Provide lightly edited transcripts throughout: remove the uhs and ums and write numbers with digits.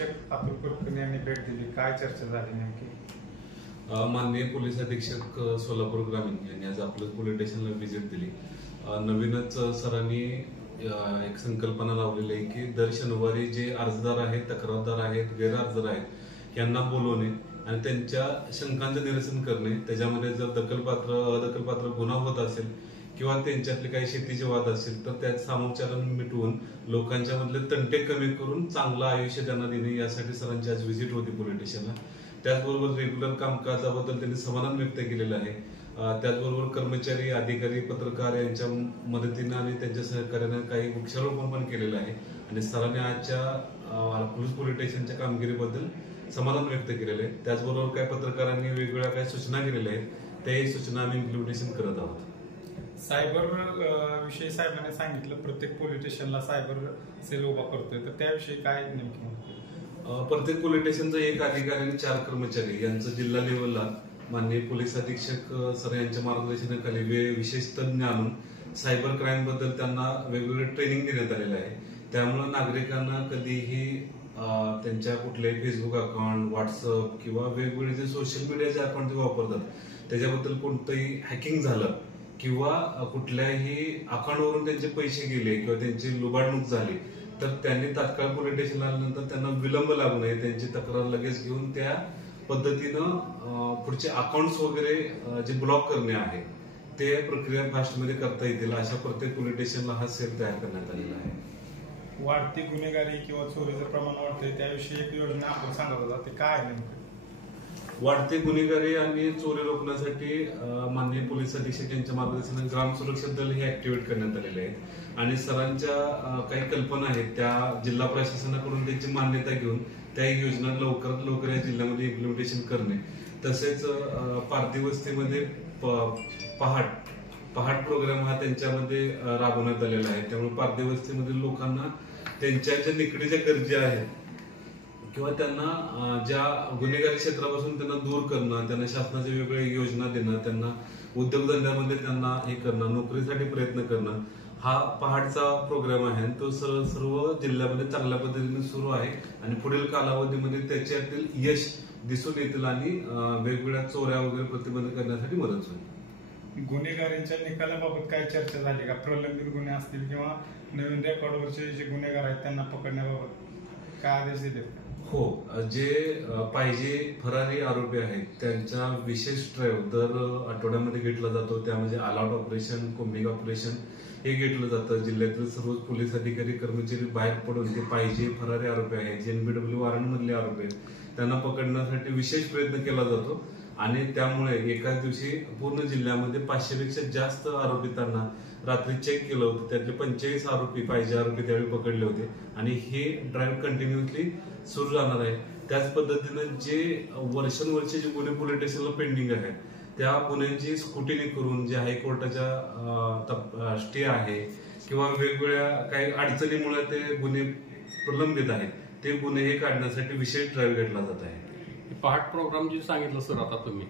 अतुल कुलकर्णी यांनी भेट दिली, काय चर्चा झाली नेमकी? माननीय पोलीस अधीक्षक सोलापूर ग्रामीण यांनी आज आपलं पोलीस स्टेशनला व्हिजिट दिली. नवीनच सरांनी एक संकल्पना लावलेली आहे की दर शनिवारी जे अर्जदार आहेत, तक्रारदार आहेत, गैरहजर आहेत यांना बोलवणे आणि त्यांच्या शंकांचं निरसन करणे. त्याच्यामध्ये जर दखलपात्र अदखलपात्र गुन्हा होत असेल किंवा त्यांच्यातले काही शेतीचे वाद असेल तर त्यात सामोपचारण मिटवून लोकांच्या मधले तंटे कमी करून चांगलं आयुष्य त्यांना देणे यासाठी सरांची आज व्हिजिट होती पोलीस स्टेशनला. त्याचबरोबर रेग्युलर कामकाजाबद्दल त्यांनी समाधान व्यक्त केलेलं आहे. त्याचबरोबर कर्मचारी, अधिकारी, पत्रकार यांच्या मदतीने आणि त्यांच्या सहकार्याने काही वृक्षारोपण पण केलेलं आहे आणि सरांनी आजच्या पोलीस स्टेशनच्या कामगिरीबद्दल समाधान व्यक्त केलेलं आहे. त्याचबरोबर काही पत्रकारांनी वेगवेगळ्या काही सूचना केलेल्या आहेत, त्याही सूचना आम्ही इम्प्लिमेंटेशन करत आहोत. सायबर विषयी साहेबांनी सांगितलं प्रत्येक पोलीस स्टेशनला सायबर सेल उभा करतोय, तर त्याविषयी काय नेमकी? प्रत्येक पोलीस स्टेशनचा एक अधिकारी आणि 4 कर्मचारी यांचं जिल्हा लेवलला माननीय पोलीस अधीक्षक सर यांच्या मार्गदर्शनाखाली विशेष तज्ञ आणून सायबर क्राईम बद्दल त्यांना वेगवेगळे ट्रेनिंग देण्यात आलेलं आहे. त्यामुळे नागरिकांना कधीही त्यांच्या कुठल्याही फेसबुक अकाउंट, व्हॉट्सअप किंवा वेगवेगळे जे सोशल मीडियाचे अकाउंट ते वापरतात त्याच्याबद्दल कोणतंही हॅकिंग झालं किंवा कुठल्याही अकाउंटवरून त्यांचे पैसे गेले किंवा त्यांची लुबाडणूक झाली तर त्यांनी तात्काळ पोलीस स्टेशनला आल्यानंतर त्यांना विलंब लागू नये, त्यांची तक्रार लगेच घेऊन त्या पद्धतीनं पुढचे अकाउंट्स वगैरे जे ब्लॉक करणे आहे ते प्रक्रिया फास्टमध्ये करता येतील अशा प्रत्येक पोलीस स्टेशनला हा सेल तयार करण्यात आलेला आहे. वाढती गुन्हेगारी किंवा चोरीचं प्रमाण वाढतंय त्याविषयी एक योजना आपण सांगत होता, ते काय आहे नेमकं? वाढते गुन्हेगारी आणि चोरी रोखण्यासाठी माननीय पोलीस अधीक्षक यांच्या मार्गदर्शनाने ग्राम सुरक्षा दल हे ऍक्टिव्हेट करण्यात आलेले आहेत आणि सरांच्या काही कल्पना आहेत त्या जिल्हा प्रशासनाकडून त्यांची मान्यता घेऊन त्या योजना लवकरात लवकर या जिल्ह्यामध्ये इम्प्लिमेंटेशन करणे. तसेच पारधी वस्तीमध्ये पहाट प्रोग्राम हा त्यांच्यामध्ये राबवण्यात आलेला आहे. त्यामुळे पारधी वस्तीमधील लोकांना त्यांच्या ज्या निकडीच्या गरजा आहेत किंवा त्यांना ज्या गुन्हेगारी क्षेत्रापासून त्यांना दूर करणं, त्यांना शासनाच्या वेगवेगळ्या योजना देणं, त्यांना उद्योगधंद्यामध्ये त्यांना हे करणं, नोकरीसाठी प्रयत्न करणं हा पहाटचा प्रोग्राम आहे आणि तो सर्व जिल्ह्यामध्ये चांगल्या पद्धतीने सुरू आहे आणि पुढील कालावधीमध्ये त्याच्यातील यश दिसून येतील आणि वेगवेगळ्या चोऱ्या वगैरे प्रतिबंध करण्यासाठी मदत होईल. गुन्हेगारींच्या निकालाबाबत काय चर्चा झाली का? प्रलंबित गुन्हे असतील किंवा नवीन रेकॉर्डवरचे जे गुन्हेगार आहेत त्यांना पकडण्याबाबत काय आदेश दिले? हो, जे पाहिजे फरारी आरोपी आहेत त्यांचा विशेष ड्राईव्ह दर आठवड्यामध्ये घेतला जातो. त्यामध्ये अलआउट ऑपरेशन, कोम्बिंग ऑपरेशन हे घेतलं जातं. जिल्ह्यातील सर्व पोलीस अधिकारी, कर्मचारी बाहेर पडून ते पाहिजे फरारी आरोपी आहेत, जे NBW वॉरंट मधले आरोपी आहेत त्यांना पकडण्यासाठी विशेष प्रयत्न केला जातो आणि त्यामुळे एकाच दिवशी पूर्ण जिल्ह्यामध्ये 500 पेक्षा जास्त आरोपितांना रात्री चेक केलं होतं. त्यातले 45 आरोपी पाहिजे आरोपी त्यावेळी पकडले होते आणि हे ड्राईव्ह कंटिन्युअसली सुरू राहणार आहे. त्याच पद्धतीनं जे वर्षानुवर्षे जे गुन्हे पोलीस स्टेशनला पेंडिंग आहेत त्या गुन्ह्यांची स्क्रुटिनी करून जे हायकोर्टाच्या स्टे आहे किंवा वेगवेगळ्या काही अडचणीमुळे ते गुन्हे प्रलंबित आहेत ते गुन्हे हे काढण्यासाठी विशेष ड्राईव्ह घेतला जात आहे. पहाट प्रोग्राम जे सांगितलं सर आता तुम्ही,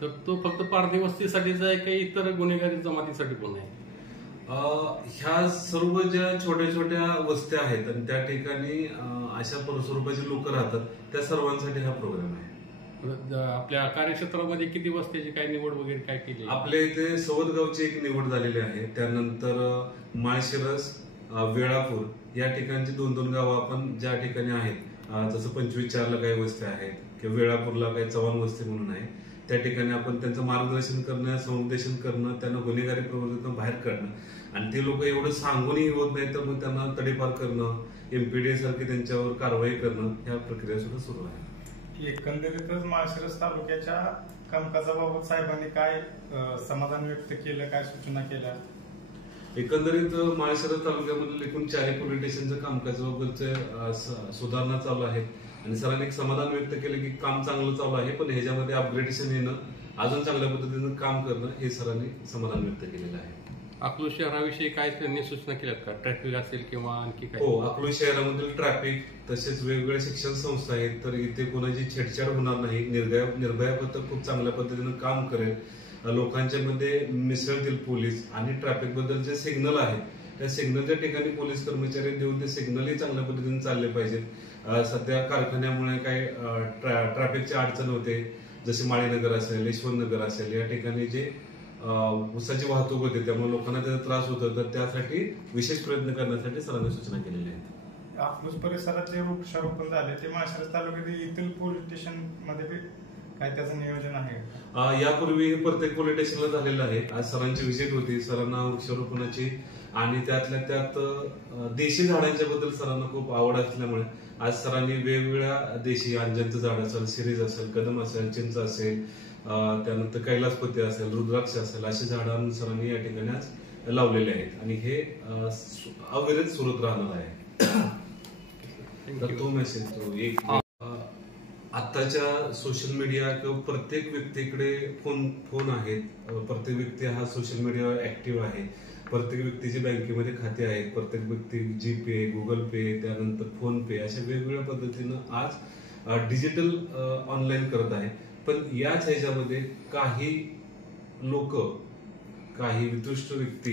तर तो फक्त पारधी वस्तीसाठीच आहे का इतर गुन्हेगारी जमातीसाठी पण आहे? ह्या सर्व ज्या छोट्या छोट्या वस्त्या आहेत आणि त्या ठिकाणी अशा स्वरूपाचे लोक राहतात त्या सर्वांसाठी हा प्रोग्राम आहे. आपल्या कार्यक्षेत्रामध्ये किती वस्त्याची काय निवड वगैरे काय केली? आपल्या इथे सवदगावची एक निवड झालेली आहे. त्यानंतर माळशिरस, वेळापूर या ठिकाणची 2-2 गावं आपण ज्या ठिकाणी आहेत, जसं 25-4ला काही वस्त्या आहेत किंवा वेळापूरला काही चव्हाण वस्ती म्हणून आहे, त्या ठिकाणी आपण त्यांचं मार्गदर्शन करणं, समुपदेशन करणं, त्यांना गुन्हेगारी प्रवृत्तीतून बाहेर काढणं आणि ते लोक एवढं सांगूनही होत नाही तर मग त्यांना तडीपार करणं, MPDA सारखी त्यांच्यावर कारवाई करणं ह्या प्रक्रिया सुद्धा सुरू आहे. एकंदरीतच माळशिरस तालुक्याच्या कामकाजाबाबत साहेबांनी काय समाधान व्यक्त केलं, काय सूचना केल्या? एकंदरीत माळशिरस तालुक्यामधील एकूण 4 पोलीस स्टेशनचं कामकाजाबाबतचे सुधारणा चालू आहे आणि सरांनी एक समाधान व्यक्त केलं की काम चांगलं चालू आहे पण ह्याच्यामध्ये अपग्रेडेशन येणं, अजून चांगल्या पद्धतीनं काम करणं हे सरांनी समाधान व्यक्त केलेलं आहे. अकलूज शहराविषयी काय त्यांनी सूचना केल्यात का? ट्रॅफिक असेल किंवा आणखी काय? हो, अकलूज शहरामधील ट्रॅफिक तसेच वेगवेगळ्या शिक्षण संस्था आहेत तर इथे कोणाची छेडछाड होणार नाही. निर्भया पथक खूप चांगल्या पद्धतीनं काम करेल, लोकांच्या मध्ये मिसळतील पोलीस आणि ट्रॅफिक बद्दल जे सिग्नल आहे त्या सिग्नलच्या ठिकाणी पोलीस कर्मचारी देऊन ते सिग्नलही चांगल्या पद्धतीने चालले पाहिजेत. सध्या कारखान्यामुळे काही ट्रॅफिकची अडचण होते, जसे माळीनगर असेल, यशवंत नगर असेल, या ठिकाणी जे ऊसाची वाहतूक होते त्यामुळे लोकांना त्याचा त्रास होतो. तर त्यासाठी विशेष प्रयत्न करण्यासाठी सरांनी सूचना केलेल्या आहेत. अकलूज परिसरात जे वृक्षारोपण झाले ते माळशिरस तालुक्यातील इथून पोलीस स्टेशन मध्ये बी काय त्याचं नियोजन आहे का? यापूर्वी प्रत्येक पोलीस स्टेशनला झालेलं आहे. आज सरांची व्हिजिट होती, सरांना वृक्षारोपणाची आणि त्यातल्या त्यात देशी झाडांच्या बद्दल सरांना खूप आवड असल्यामुळे आज सरांनी वेगवेगळ्या देशी अंजनचं झाड असेल, सिरीज असेल, कदम असेल, चिंच असेल, त्यानंतर कैलासपती असेल, रुद्राक्ष असेल, अशी झाडं सरांनी या ठिकाणी आज लावलेले आहेत आणि हे अविरत सुरत राहणार आहे. तर तो मेसेज तो एक आताच्या सोशल मीडिया किंवा प्रत्येक व्यक्तीकडे फोन आहेत. प्रत्येक व्यक्ती हा सोशल मीडियावर ऍक्टिव्ह आहे. प्रत्येक व्यक्तीचे बँकेमध्ये खाते आहेत. प्रत्येक व्यक्ती जीपे, गुगल पे, त्यानंतर फोन पे अशा वेगवेगळ्या पद्धतीनं आज डिजिटल ऑनलाईन करत आहे. पण याच ह्याच्यामध्ये काही लोक, काही वितुष्ट व्यक्ती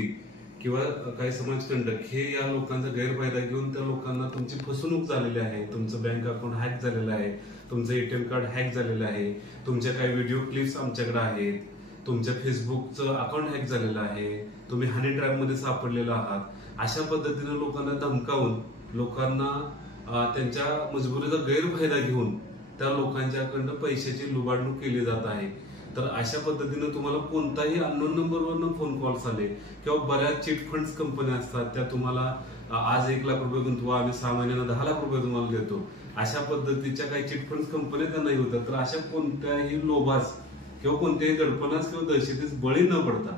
किंवा काही समाजकंटक हे या लोकांचा गैरफायदा घेऊन त्या लोकांना तुमची फसवणूक झालेली आहे, तुमचं बँक अकाउंट हॅक झालेलं आहे, तुमचं एटीएम कार्ड हॅक झालेलं आहे, तुमच्या काही व्हिडिओ क्लिप्स आमच्याकडे आहेत, तुमच्या फेसबुकचं अकाउंट हॅक झालेलं आहे, तुम्ही हनी ट्रॅपमध्ये सापडलेला आहात, अशा पद्धतीने लोकांना धमकावून लोकांना त्यांच्या मजबुरीचा गैरफायदा घेऊन त्या लोकांच्याकडनं पैशाची लुबाडणूक केली जात आहे. तर अशा पद्धतीनं तुम्हाला कोणताही अननोन नंबरवरनं फोन कॉल्स आले किंवा बऱ्याच चिट फंड्स कंपन्या असतात, त्या तुम्हाला आज 1 लाख रुपये गुंतवा, आम्ही 6 महिन्यांना 10 लाख रुपये तुम्हाला देतो, अशा पद्धतीच्या काही चिट फंड्स कंपन्या त्यांनाही होतात. तर अशा कोणत्याही लोभास किंवा कोणत्याही दडपणास किंवा दहशतीस बळी न पडता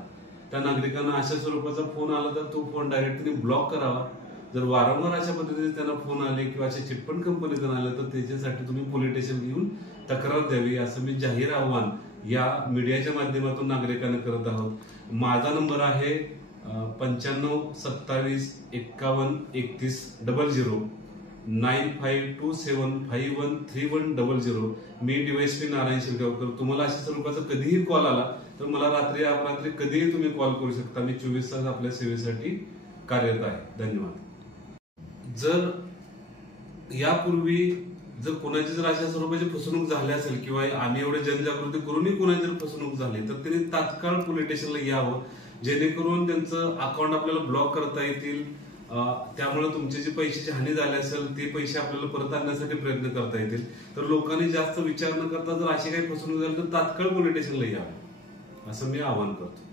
त्या नागरिकांना अशा स्वरूपाचा फोन आला तर तो फोन डायरेक्ट त्यांनी ब्लॉक करावा. जर वारंवार अशा पद्धतीने त्यांना फोन आले किंवा अशा चिटफंड कंपनीतून आले तर त्याच्यासाठी तुम्ही पोलीस स्टेशन घेऊन तक्रार द्यावी, असं मी जाहीर आव्हान या मीडियाच्या माध्यमातून नागरिकांना करत आहोत. माझा नंबर आहे 95 27 51 31 00 9527513100. मी DYSP नारायण शिरगावकर. तुम्हाला अशा स्वरूपाचा कधीही कॉल आला तर मला रात्री अपरात्री कधीही तुम्ही कॉल करू शकता. मी 24 तास आपल्या सेवेसाठी कार्यरत आहे. धन्यवाद. जर यापूर्वी जर कोणाची जर अशा स्वरूपाची फसवणूक झाली असेल किंवा आम्ही एवढे जनजागृती करूनही कोणाची जर फसवणूक झाली तर त्यांनी तात्काळ पोलीस स्टेशनला यावं, जेणेकरून त्यांचं अकाउंट आपल्याला ब्लॉक करता येतील. त्यामुळे तुमचे जे पैशाची हानी झाली असेल ते पैसे आपल्याला परत आणण्यासाठी प्रयत्न करता येतील. तर लोकांनी जास्त विचार न करता जर अशी काही फसवणूक झाली तर तात्काळ पोलीस स्टेशनला यावं, असं मी आवाहन करतो.